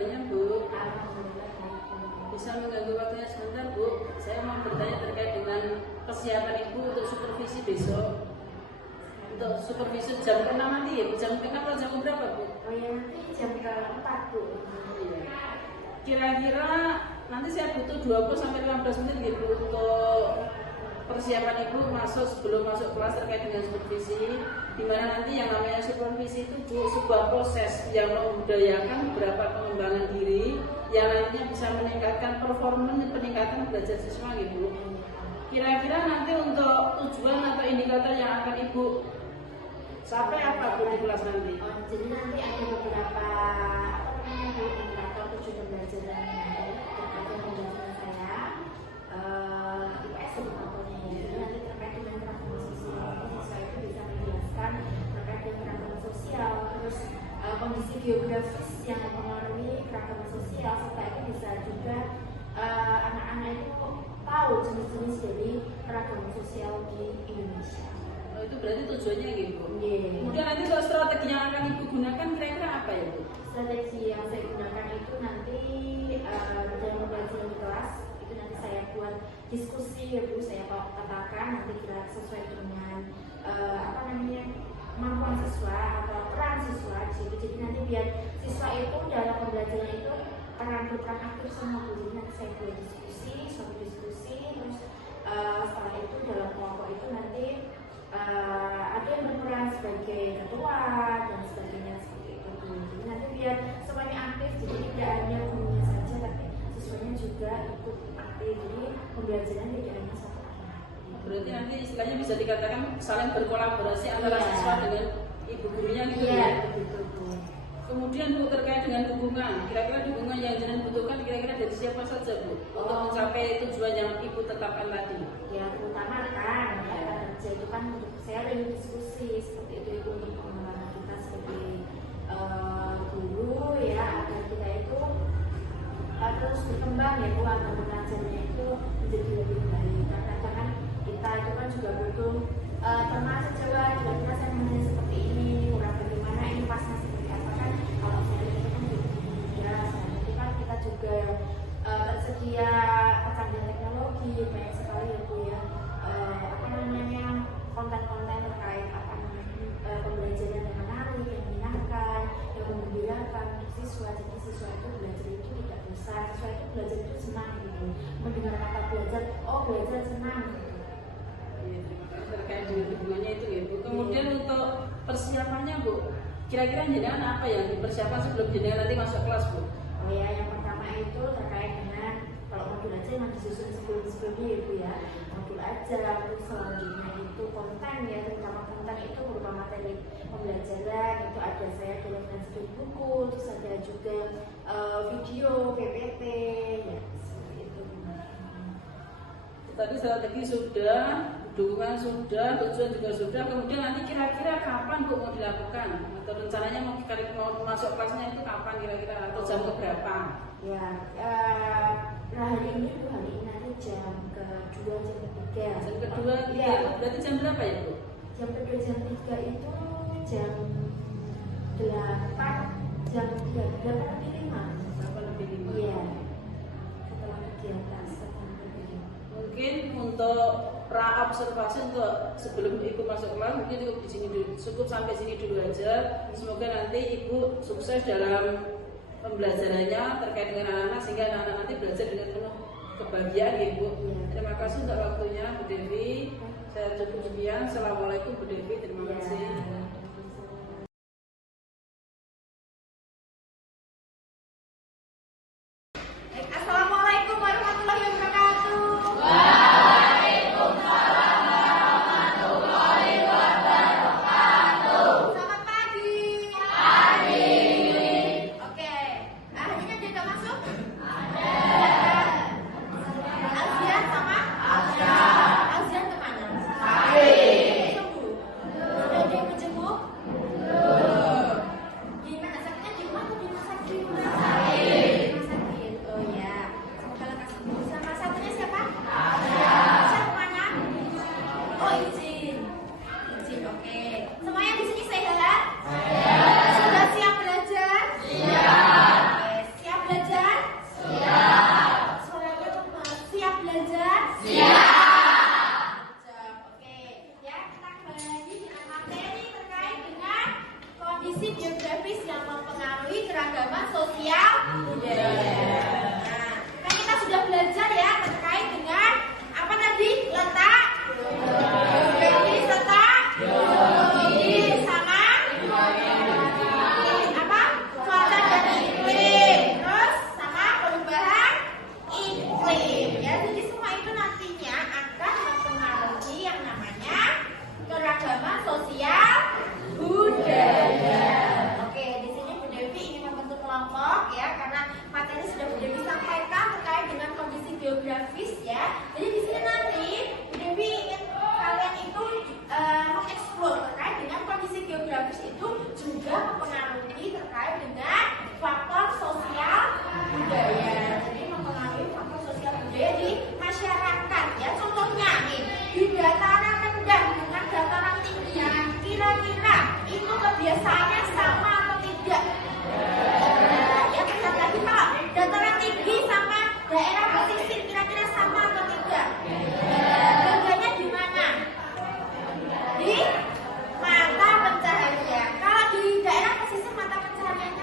kabarnya Bu? Alhamdulillah. Bisa mengganggu waktunya sebentar Bu? Saya mau bertanya terkait dengan kesiapan Ibu untuk supervisi besok. Untuk supervisi jam ke-6 nanti ya? Jam ke-6 atau jam berapa Bu? Oh ya, nanti jam ke-4 Bu. Iya. Kira-kira nanti saya butuh 20-15 menit gitu untuk persiapan Ibu sebelum masuk kelas terkait dengan supervisi, di mana nanti yang namanya supervisi itu Bu, sebuah proses yang membudayakan beberapa pengembangan diri yang nantinya bisa meningkatkan performa, peningkatan belajar siswa gitu. Kira-kira nanti untuk tujuan atau indikator yang akan Ibu sampai apa Bu di kelas nanti? Oh, jadi nanti ada beberapa indikator tujuan pembelajaran terkait pembelajaran saya. IPS indikatornya ya. Jadi nanti terkait dengan keragaman sosial, siswa itu bisa menjelaskan terkait dengan keragaman sosial, terus kondisi geografis yang mempengaruhi keragaman sosial, serta itu bisa juga anak-anak itu tahu jenis-jenis dari keragaman sosial di Indonesia. Oh, itu berarti tujuannya gitu. Yeah. Kemudian nanti soal strategi yang akan Ibu gunakan kira-kira apa ya Bu? Strategi yang saya gunakan itu nanti dalam pembelajaran di kelas itu nanti saya buat diskusi ya Bu, saya katakan nanti kira sesuai dengan kemampuan siswa atau peran siswa di situ. Jadi nanti biar siswa itu dalam pembelajaran itu berperan aktif sama Bu. Jadi nanti saya buat suatu diskusi, terus setelah itu dalam kelompok itu nanti ada yang berperan sebagai ketua dan sebagainya seperti itu Bu. Jadi nanti biar semuanya aktif, jadi tidak hanya gurunya saja tapi siswanya juga ikut aktif. Jadi pembelajaran tidak hanya satu arah. Berarti nanti istilahnya bisa dikatakan saling berkolaborasi antara siswa dengan ibu gurunya gitu ya. Ya. Betul Bu. Kemudian Bu terkait dengan dukungan, kira-kira dukungan yang jangan butuhkan kira-kira dari siapa saja Bu untuk mencapai tujuan yang Ibu tetapkan tadi? Ya terutama kan kerja itu kan untuk saya ingin diskusi seperti itu untuk pengembangan kita sebagai guru ya, agar kita itu terus berkembang ya Bu, agar belajarnya itu menjadi lebih baik. Karena kan kita itu kan juga butuh teman sejawat, kira-kira saya mengenai seperti ini, kurang bagaimana ini pasnya seperti apa kan. Kalau saya itu kan ya, nanti kan kita juga tersedia kecanggihan teknologi banyak sekali ya Bu ya, konten-konten terkait pembelajaran yang menarik, yang menyenangkan, yang menggembirakan untuk siswa. Jadi siswa itu belajar itu tidak bosan, siswa itu belajar itu senang gitu, mendengar kata belajar, oh belajar senang gitu. Iya, terkait dengan dukungannya itu ya Bu. Kemudian untuk persiapannya Bu, kira-kira jenengan apa yang dipersiapkan sebelum jenengan nanti masuk kelas Bu? Oh ya, yang pertama itu terkait dengan kalau modul aja memang disusun sebelum-sebelumnya ya Bu ya, modul aja. Terus selanjutnya itu konten ya, terutama konten itu berupa materi pembelajaran, itu ada saya kirimkan sedikit buku, terus ada juga video PPT ya seperti itu. Tadi strategi sudah, dukungan sudah, tujuan juga sudah. Kemudian nanti kira-kira kapan Bu mau dilakukan? Atau rencananya mau masuk kelasnya itu kapan kira-kira? Atau jam keberapa? Ya, hari ini nanti jam kedua, jam ketiga. Jam kedua, ya. Berarti jam berapa ya Bu? Jam kedua, jam tiga itu jam 8, jam 3, 8:05. Iya. Setelah kegiatan Mungkin untuk pra-observasi untuk sebelum Ibu masuk kelas mungkin cukup sampai sini dulu aja. Semoga nanti Ibu sukses dalam pembelajarannya terkait dengan anak-anak sehingga anak-anak nanti belajar dengan penuh kebahagiaan Ibu. Terima kasih untuk waktunya Bu Devi. Saya cukup sekian. Assalamualaikum Bu Devi. Terima kasih. sosial budaya. Nah, kan kita sudah belajar ya terkait dengan apa tadi? Letak geografis, letak geologi sama apa? Cuaca dan iklim. Terus sama perubahan iklim. Ya, jadi semua itu nantinya akan mempengaruhi yang namanya keragaman sosial budaya. Oke, di sini Bu Devi ingin membentuk kelompok ya, karena materi sudah Bu Devi sampaikan terkait dengan kondisi geografis ya. Jadi di sini nanti Bu Devi ingin kalian itu mengeksplor terkait dengan kondisi geografis itu juga mempengaruhi terkait dengan faktor sosial budaya. Jadi mempengaruhi faktor sosial budaya di masyarakat ya. Contohnya nih, di dataran rendah dengan dataran tinggi, kira-kira itu kebiasaannya sama atau tidak? Ya, lihat lagi Pak, dataran tinggi sama daerah pesisir kira-kira sama atau tidak? Bedanya di mana? Di mata pencaharian. Kalau di daerah pesisir mata pencahariannya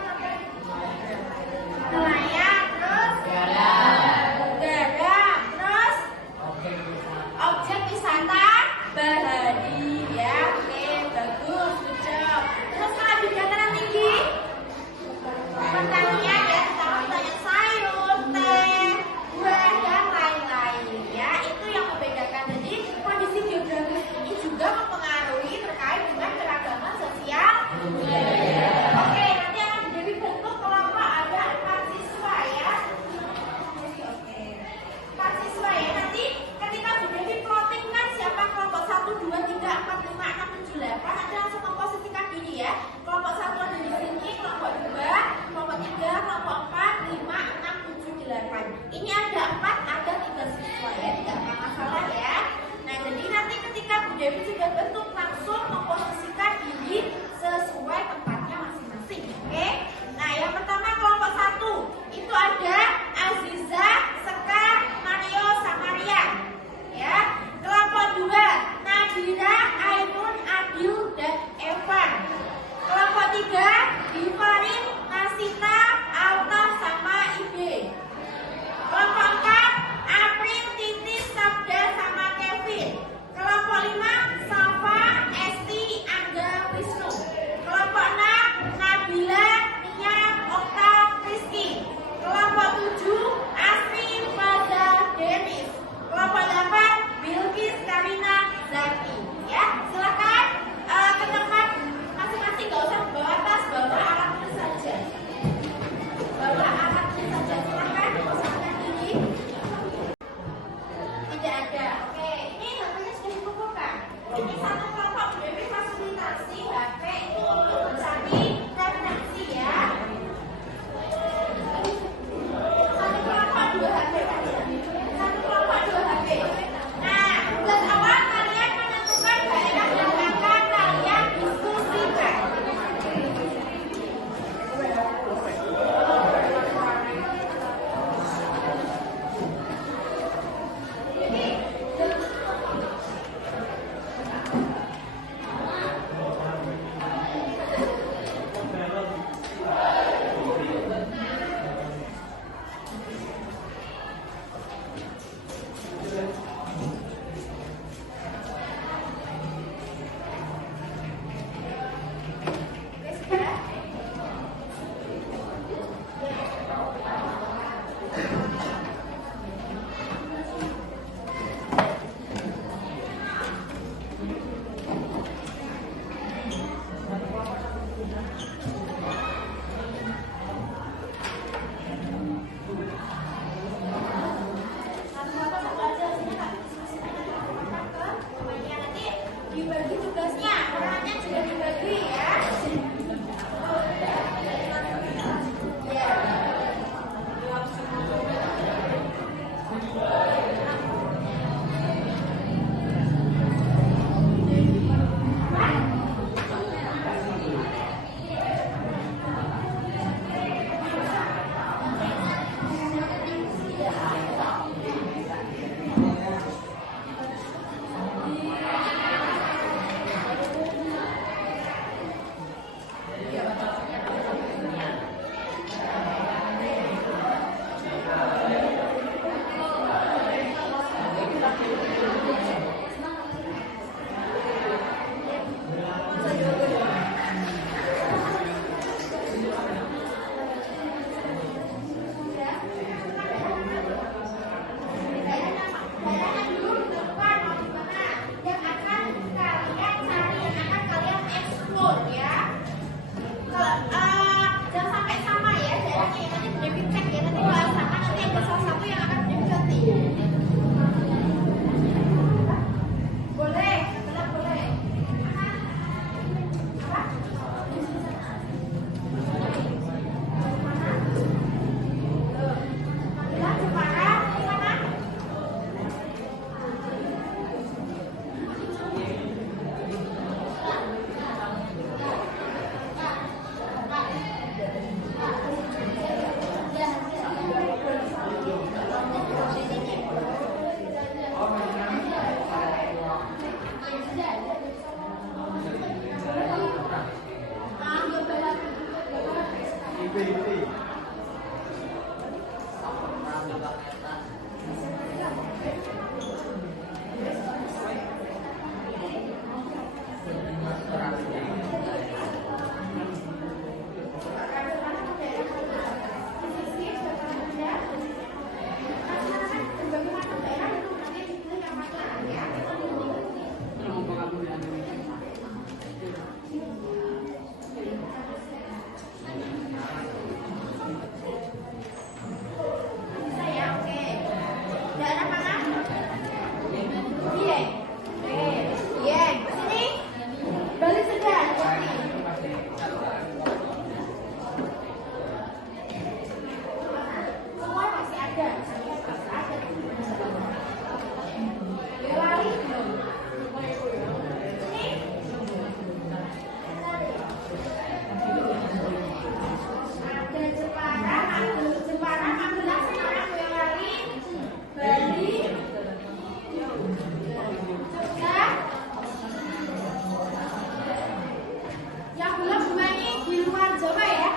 Yang belum bunganya di luar Jawa ya.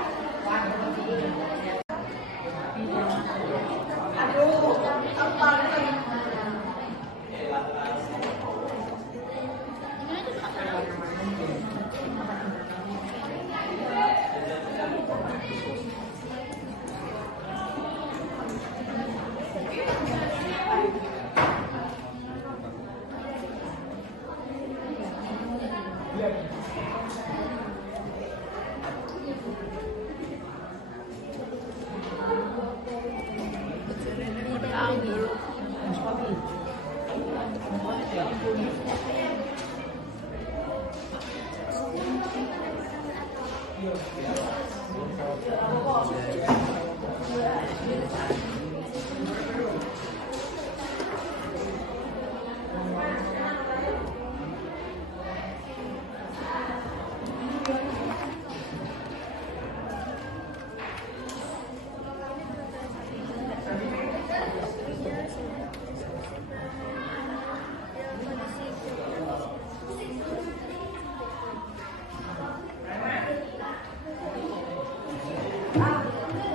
Aduh, apa lagi?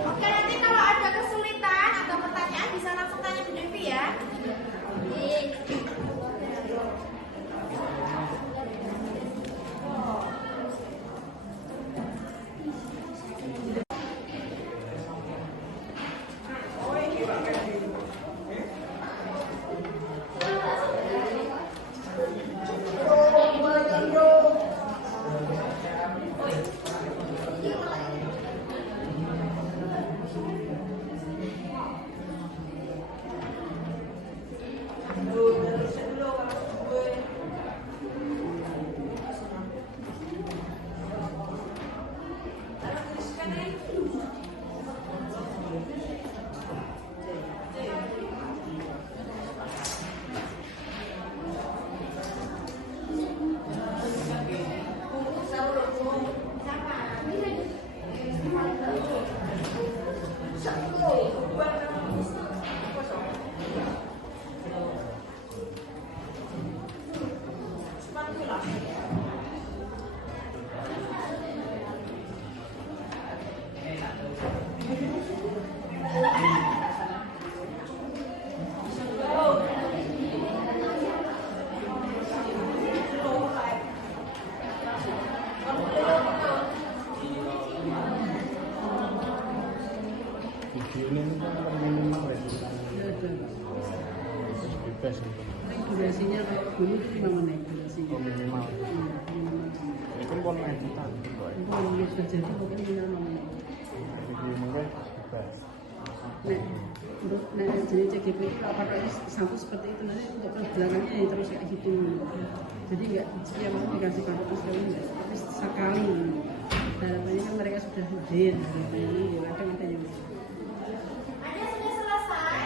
Oke, nanti kalau ada kesulitan atau pertanyaan bisa langsung tanya Bu Devi ya. Videonya itu kan minimal ya, bebas gitu. Durasinya kayak dulu itu 5 menit durasinya. Minimal. Ini kan pon editan gitu. Kalau yang sudah jadi mungkin minimal 5 menit. Video mungkin bebas. Untuk jadi CGP itu kalau pakai sampo seperti itu nanti untuk belakangnya yang terus kayak gitu. Jadi nggak setiap waktu dikasih kartu sekali nggak, tapi sekali. Harapannya kan mereka sudah hadir, ini kadang ada yang Ada sudah selesai?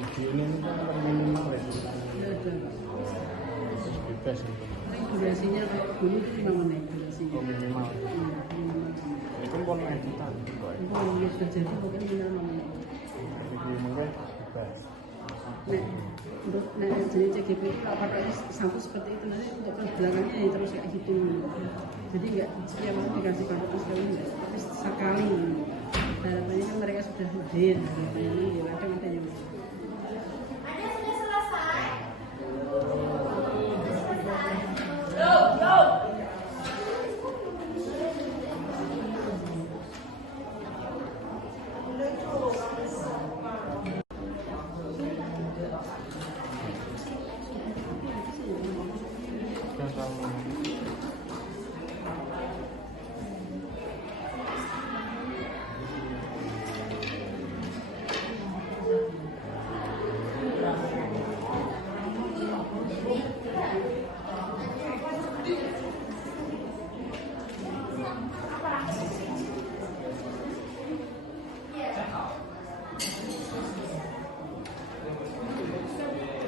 Videonya itu kan minimal ya, bebas gitu. durasinya kayak dulu itu 5 menit durasinya. Minimal. Minimal. pun editan kok. Oh, ya sudah jadi mungkin benar namanya. Jadi mungkin bebas. Untuk jadi CGP itu pakai sampo seperti itu nanti untuk belakangnya ya terus kayak gitu. Jadi nggak setiap waktu dikasih pakai sekali nggak, tapi sekali. Harapannya kan mereka sudah hadir, harapannya ya kadang ada yang Ada sudah selesai? Dan kalau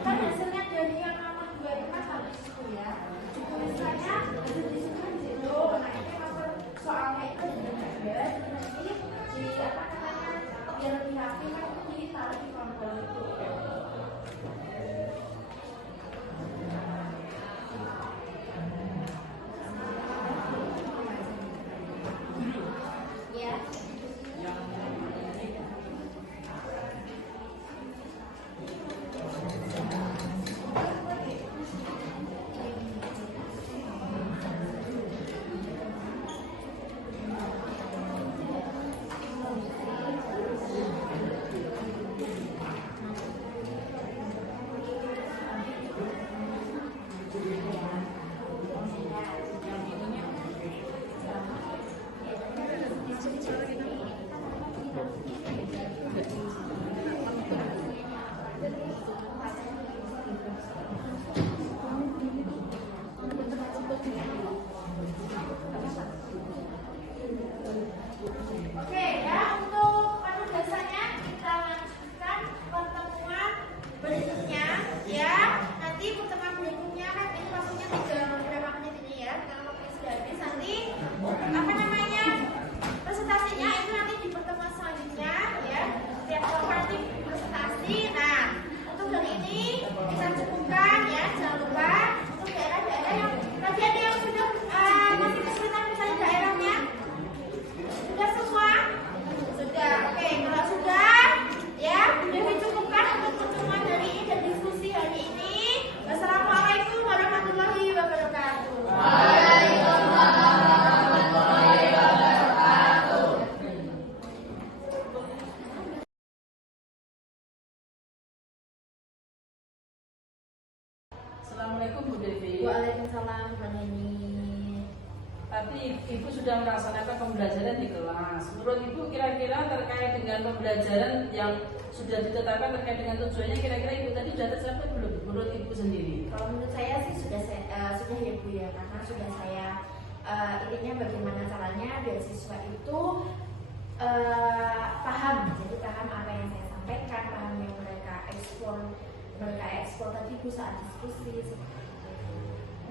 Kan hasilnya dari yang nomor 2 itu kan habis itu ya. Tulisannya itu nanti masuk soalnya itu ada nanti di apa namanya biar lebih rapi kan ditaruh di kontrol itu. Ya. Oke ya, untuk penugasannya kita lanjutkan pertemuan berikutnya ya. Nanti pertemuan berikutnya kan ini maksudnya tinggal beberapa menit ini ya. Kalau waktu sudah habis nanti apa namanya presentasinya itu nanti di pertemuan selanjutnya ya. Setiap kelompok nanti presentasi. Nah untuk hari ini kita cukupkan ya. Jangan lupa untuk daerah-daerah yang tadi ada yang sudah masih kesulitan mencari daerahnya. Sudah semua? Sudah. Oke, kalau sudah ya, lebih cukupkan untuk pertemuan hari ini dan diskusi hari ini. Wassalamualaikum warahmatullahi wabarakatuh. Assalamualaikum Bu Devi. Waalaikumsalam Bu Neni. Tadi Ibu sudah melaksanakan pembelajaran di kelas. Menurut Ibu kira-kira terkait dengan pembelajaran yang sudah ditetapkan terkait dengan tujuannya, kira-kira Ibu tadi sudah tercapai belum? Menurut Ibu sendiri? Kalau menurut saya sih sudah ya Bu ya, karena sudah saya intinya bagaimana caranya beasiswa itu paham, jadi paham apa yang saya sampaikan, paham yang mereka ekspor tadi Bu saat diskusi.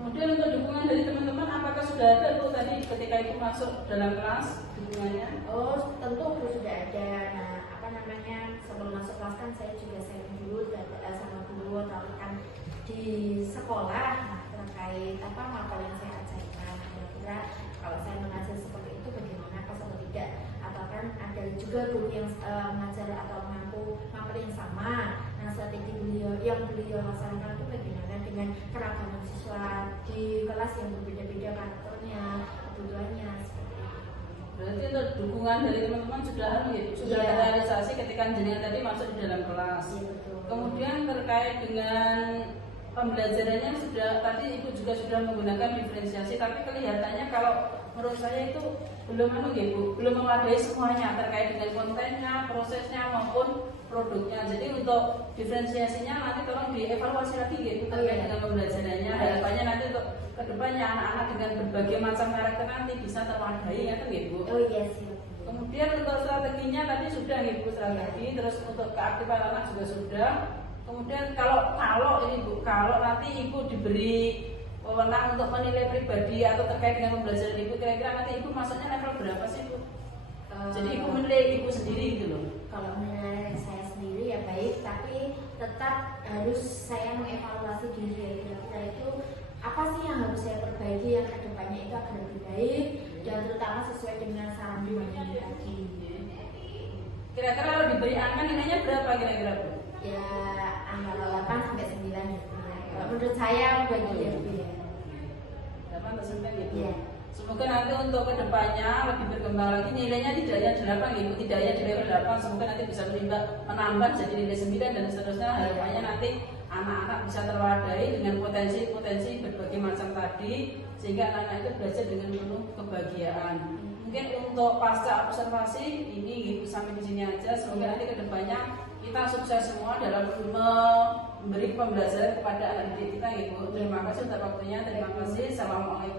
Kemudian untuk dukungan dari teman-teman, apakah sudah ada Bu tadi ketika Ibu masuk dalam kelas dukungannya? Oh tentu Bu sudah ada. Nah apa namanya sebelum masuk kelas kan saya juga sharing dulu sama guru atau kan di sekolah terkait apa materi yang saya ajarkan. Kira-kira kalau saya mengajar seperti itu bagaimana atau tidak? Atau kan ada juga guru yang mengajar atau mampu materi yang sama. Nah strategi beliau laksanakan itu bagaimana dengan keragaman siswa di kelas yang berbeda-beda karakternya, kebutuhannya seperti itu. Berarti untuk dukungan dari teman-teman sudah Iya. realisasi ketika jenengan tadi masuk di dalam kelas. Iya, betul. Kemudian terkait dengan pembelajarannya tadi Ibu juga sudah menggunakan diferensiasi, tapi kelihatannya kalau menurut saya itu belum memadai semuanya terkait dengan kontennya, prosesnya maupun produknya. Jadi untuk diferensiasinya nanti tolong dievaluasi lagi gitu terkait dengan pembelajarannya. Harapannya nanti untuk kedepannya anak-anak dengan berbagai macam karakter nanti bisa terwadai ya kan gitu. Oh iya sih. Kemudian untuk strateginya tadi sudah Ibu strategi, terus untuk keaktifan anak juga sudah. Kemudian kalau ini Bu, kalau nanti Ibu diberi wewenang untuk menilai pribadi atau terkait dengan pembelajaran Ibu, kira-kira nanti Ibu masuknya level berapa sih Bu? Jadi ibu menilai ibu sendiri gitu loh. Kalau menilai saya sendiri ya baik, tapi tetap harus saya mengevaluasi diri saya. Kira-kira itu apa sih yang harus saya perbaiki yang kedepannya itu akan lebih baik dan terutama sesuai dengan saran bimbingan tadi. Kira-kira kalau diberi angka nilainya berapa kira-kira Bu? Ya antara 8 sampai 9 gitu ya. Kalau menurut saya bagi ya Bu ya. 8 atau 9 gitu. Iya. Semoga nanti untuk kedepannya lebih berkembang lagi nilainya tidak hanya 8 gitu, tidak hanya di level 8, semoga nanti bisa menambah jadi nilai 9 dan seterusnya. Harapannya nanti anak-anak bisa terwadai dengan potensi-potensi berbagai macam tadi sehingga anak-anak itu belajar dengan penuh kebahagiaan. Mungkin untuk pasca observasi ini gitu, sampai di sini aja. Semoga nanti kedepannya kita sukses semua dalam memberi pembelajaran kepada anak didik kita gitu. Terima kasih untuk waktunya. Terima kasih. Assalamualaikum.